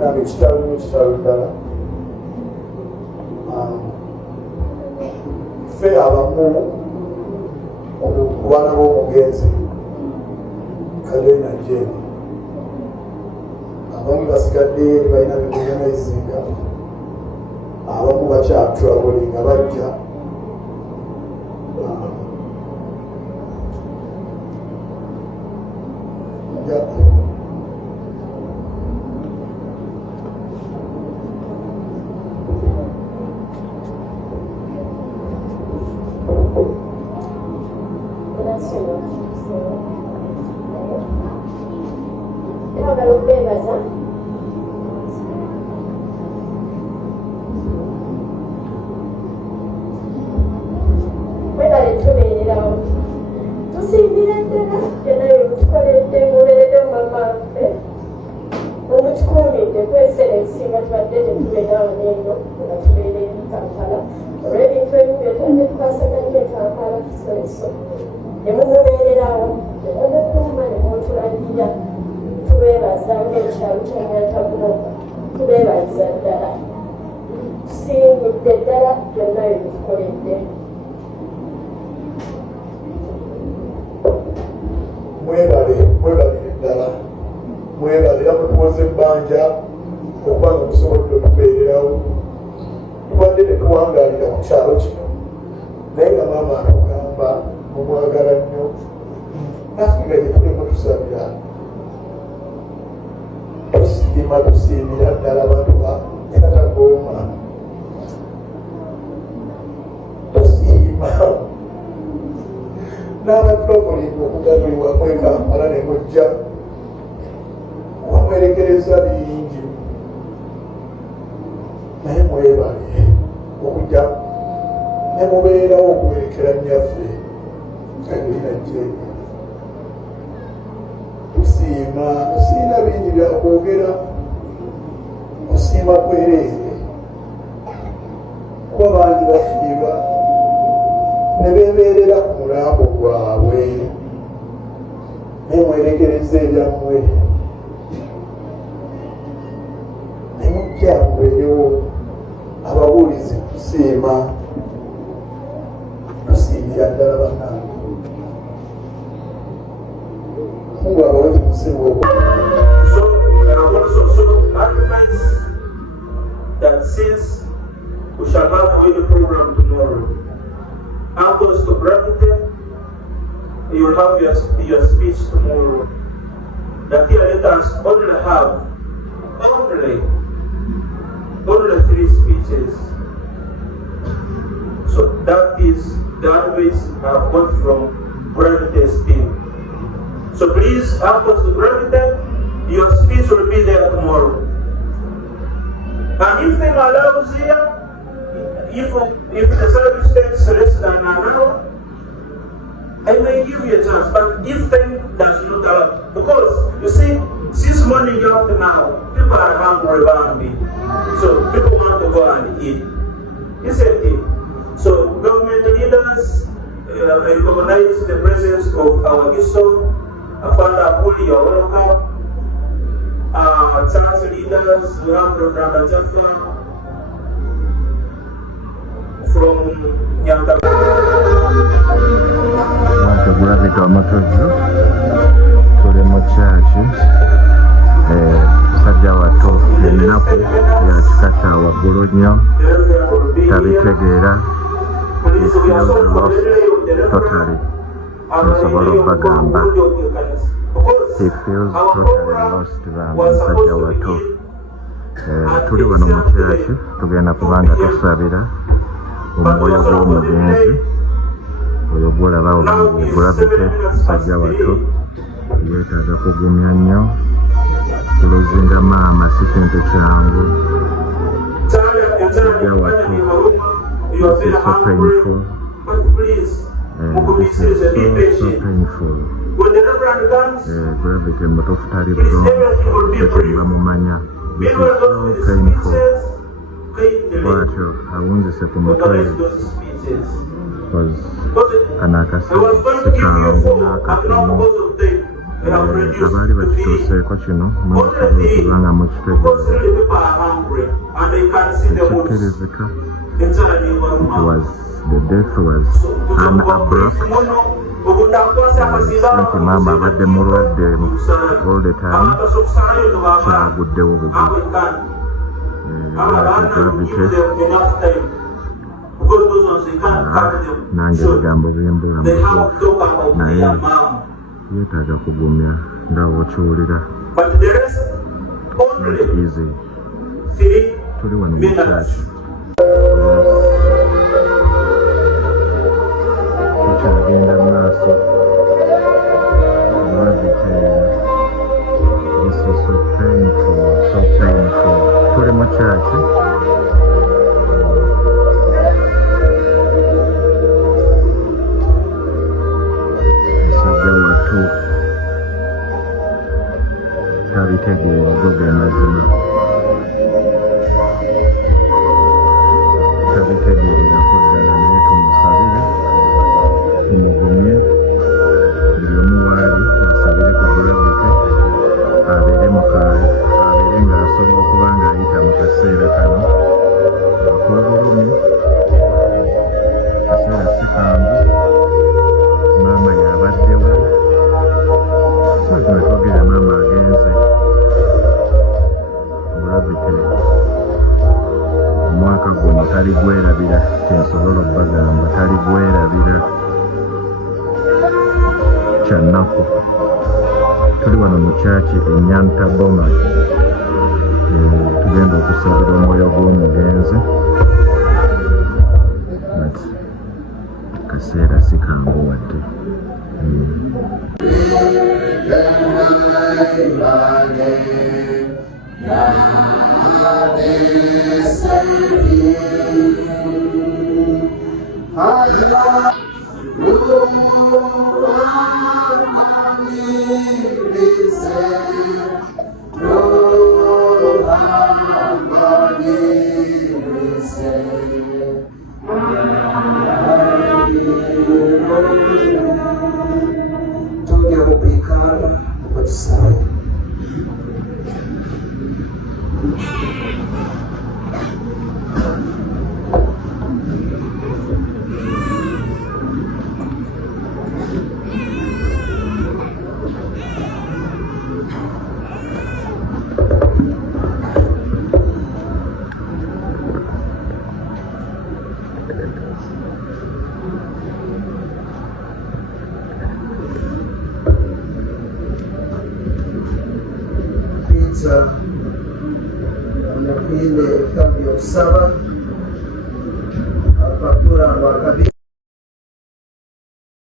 nange kitalo ddala ffe abamu ku baana b'omugenzi kalena jeni abamu basigadde balina bebyemezinga abamu bakyatulabulinga bajja mwebale yamutuwoza ebbanja okuba nga tusobodde okubeererawo tubadde tetuwangalira ku kyalo kino naye nga maama atugamba mumwagala nnyo naffe nga gyetulimu tusabira tusiimira ddala abantu ba Katagoma tusiima n'abatulokolimu okugatulibwamu e Kampala ne mujja wamwerekereza bingi naye mwebale okujja ne mubeerawo okuwerekera nnyaffe Adelina Jeni tusiima tusiina bingi byakwogera kusiima kwereere kuba bangi bafiirwa ne beebeerera ku mulambo gwabwe naye mwerekereza ebyammwe nemujjakubeerewo ababuulizi tusiima tusiimira ddala bannange mungu abawe kimusiima that since we shall not do the program tomorrow, uncles to gravity, you will have your speech tomorrow. That here let us only have only 3 speeches. So that is the advice I have got from Gravity's team. So please, uncles to gravity, your speech will be there tomorrow. And if time allows here, if the service takes less than an hour, I may give you a chance. But if time does not allow, because you see, since morning up to now, people are hungry about me. So people want to go and eat. Isn't it? So government leaders recognize the presence of our Giso, Afanda Puli, you're welcome. Church leaders, we have Brother Jaffa from Nyanta. Want to Gravity Matozu tuli mu church musajja wato ennaku ya kika kya waggulu nnyo tabitegeera he feels lost totally nsobola obbagamba he feels totally lost musajja wato tuli wano mu church tugenda kubanga tusabira omwoyo gw'omugenzi oyo gwolaba obungi Gravity musajja wato yeetaaga kugumya nnyo kulozinga maama si kintu kyangu musajja wato this is so painful this is so painful Gravity mutuufu tali bulungi tekyebamumanya this is so painful bwatyo awunzise ku mutwe kano akasikalongo n'akatono abaali bakituuseeko kino mwekibuuzi kubanga mukitegeeza ekikkirizika the death was unabrupt. Since mama abadde mulwadde all the time kyaguddewo buzibu gravity nange ebigambo byembulamu naye yeetaaga kugumya nga wokiwulira easy tuli wano mu kyaki tukyagenda maaso this is so painful tuli mu kyaki tabitegeera go ge mazima tabitegeerera kuddala naye tumusabire tumugumye buli omu waali asabire ku gravity abeere mukaayi abeere ng'asobola okuba ng'ayita mu kaseera kano ak'obulumi kaseera si kangu maama yabaddewo twetwogera maama agenze gravity omwaka guno taligwerabira kyensobola obbagamba taligwerabira kyannaku tuli wano mu kyaki enyanta boma tugenda okusabira omwoyo gw'omugenzi but kaseera si kangu wadde ile kambi ya Usaba, Papura